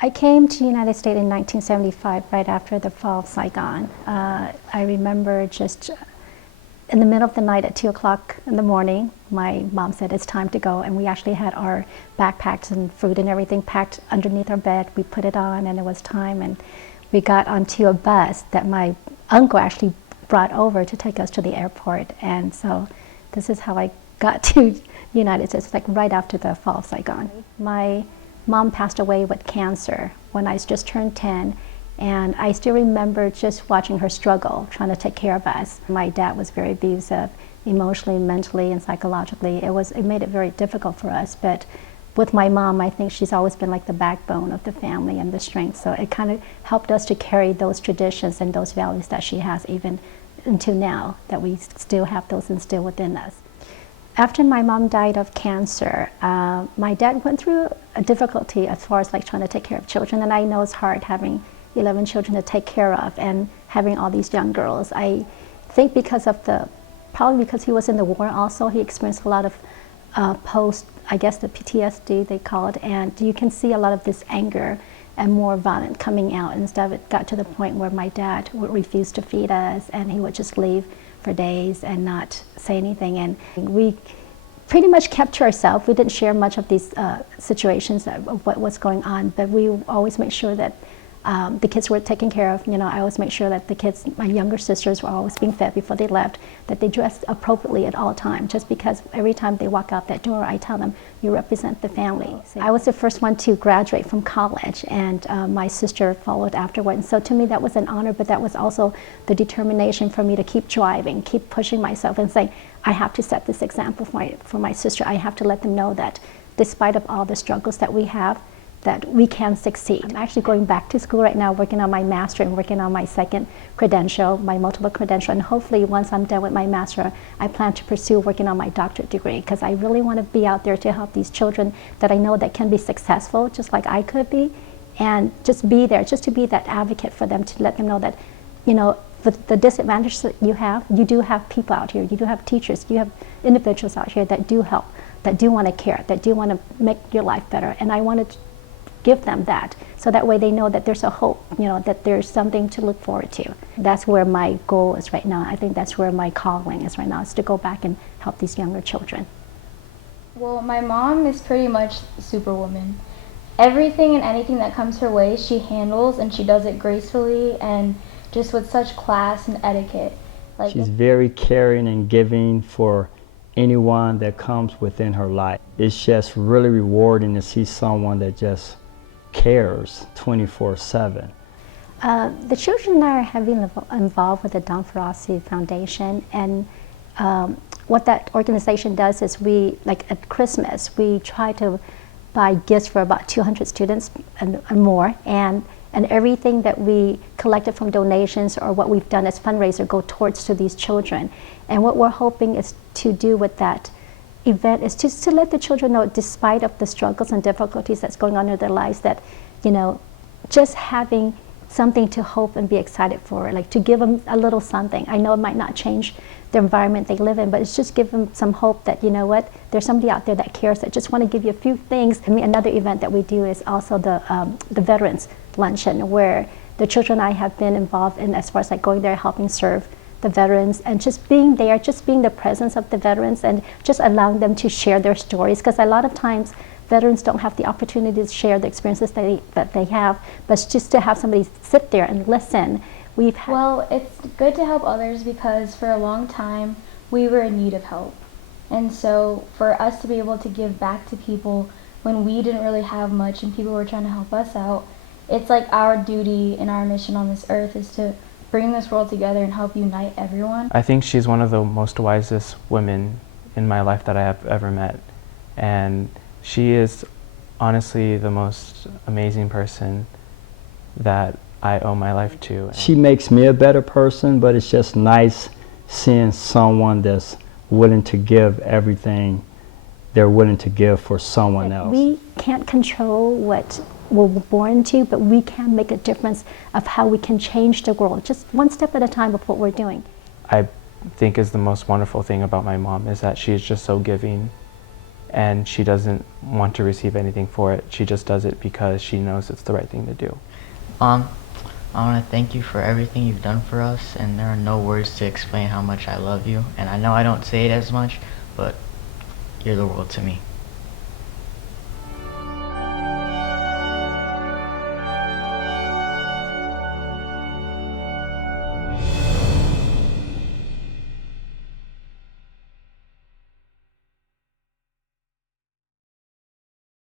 I came to the United States in 1975, right after the fall of Saigon. I remember just in the middle of the night at 2 o'clock in the morning, my mom said it's time to go, and we actually had our backpacks and food and everything packed underneath our bed. We put it on and it was time, and we got onto a bus that my uncle actually brought over to take us to the airport. And so this is how I got to the United States, like right after the fall of Saigon. My mom passed away with cancer when I just turned 10, and I still remember just watching her struggle, trying to take care of us. My dad was very abusive, emotionally, mentally, and psychologically. It made it very difficult for us, but with my mom, I think she's always been like the backbone of the family and the strength, so it kind of helped us to carry those traditions and those values that she has even until now, that we still have those instilled within us. After my mom died of cancer, my dad went through a difficulty as far as like trying to take care of children, and I know it's hard having 11 children to take care of and having all these young girls. I think probably because he was in the war also, he experienced a lot of I guess the PTSD they call it, and you can see a lot of this anger and more violent coming out, and stuff. It got to the point where my dad would refuse to feed us, and he would just leave for days and not say anything, and we pretty much kept to ourselves. We didn't share much of these situations of what was going on, but we always made sure that the kids were taken care of. You know, I always make sure that the kids, my younger sisters, were always being fed before they left, that they dressed appropriately at all times, just because every time they walk out that door, I tell them, you represent the family. So I was the first one to graduate from college, and my sister followed afterward. And so to me, that was an honor, but that was also the determination for me to keep driving, keep pushing myself and saying, I have to set this example for my sister. I have to let them know that despite of all the struggles that we have, that we can succeed. I'm actually going back to school right now, working on my master and working on my second credential, my multiple credential, and hopefully once I'm done with my master, I plan to pursue working on my doctorate degree, because I really want to be out there to help these children that I know that can be successful, just like I could be, and just be there, just to be that advocate for them, to let them know that, you know, the disadvantage that you do have people out here, you do have teachers, you have individuals out here that do help, that do want to care, that do want to make your life better, and I want to give them that, so that way they know that there's a hope, you know, that there's something to look forward to. That's where my goal is right now. I think that's where my calling is right now, is to go back and help these younger children. Well, my mom is pretty much superwoman. Everything and anything that comes her way, she handles, and she does it gracefully and just with such class and etiquette. Like, she's very caring and giving for anyone that comes within her life. It's just really rewarding to see someone that just cares 24/7. The children and I are heavily involved with the Don Ferrazzi Foundation, and what that organization does is like at Christmas, we try to buy gifts for about 200 students and more, and everything that we collected from donations or what we've done as fundraiser go towards to these children. And what we're hoping is to do with that event is just to let the children know, despite of the struggles and difficulties that's going on in their lives, that, you know, just having something to hope and be excited for, like to give them a little something. I know it might not change the environment they live in, but it's just give them some hope that, you know what, there's somebody out there that cares, that just want to give you a few things. I mean, another event that we do is also the Veterans Luncheon, where the children and I have been involved in, as far as like going there, helping serve the veterans, and just being there, just being the presence of the veterans, and just allowing them to share their stories, because a lot of times veterans don't have the opportunity to share the experiences that they have, but just to have somebody sit there and listen. Well, it's good to help others, because for a long time we were in need of help, and so for us to be able to give back to people when we didn't really have much and people were trying to help us out, it's like our duty and our mission on this earth is to bring this world together and help unite everyone. I think she's one of the most wisest women in my life that I have ever met, and she is honestly the most amazing person that I owe my life to. She makes me a better person, but it's just nice seeing someone that's willing to give everything they're willing to give for someone else. We can't control what we're born to, but we can make a difference of how we can change the world, just one step at a time of what we're doing. I think is the most wonderful thing about my mom is that she's just so giving and she doesn't want to receive anything for it. She just does it because she knows it's the right thing to do. Mom, I want to thank you for everything you've done for us, and there are no words to explain how much I love you. And I know I don't say it as much, but you're the world to me.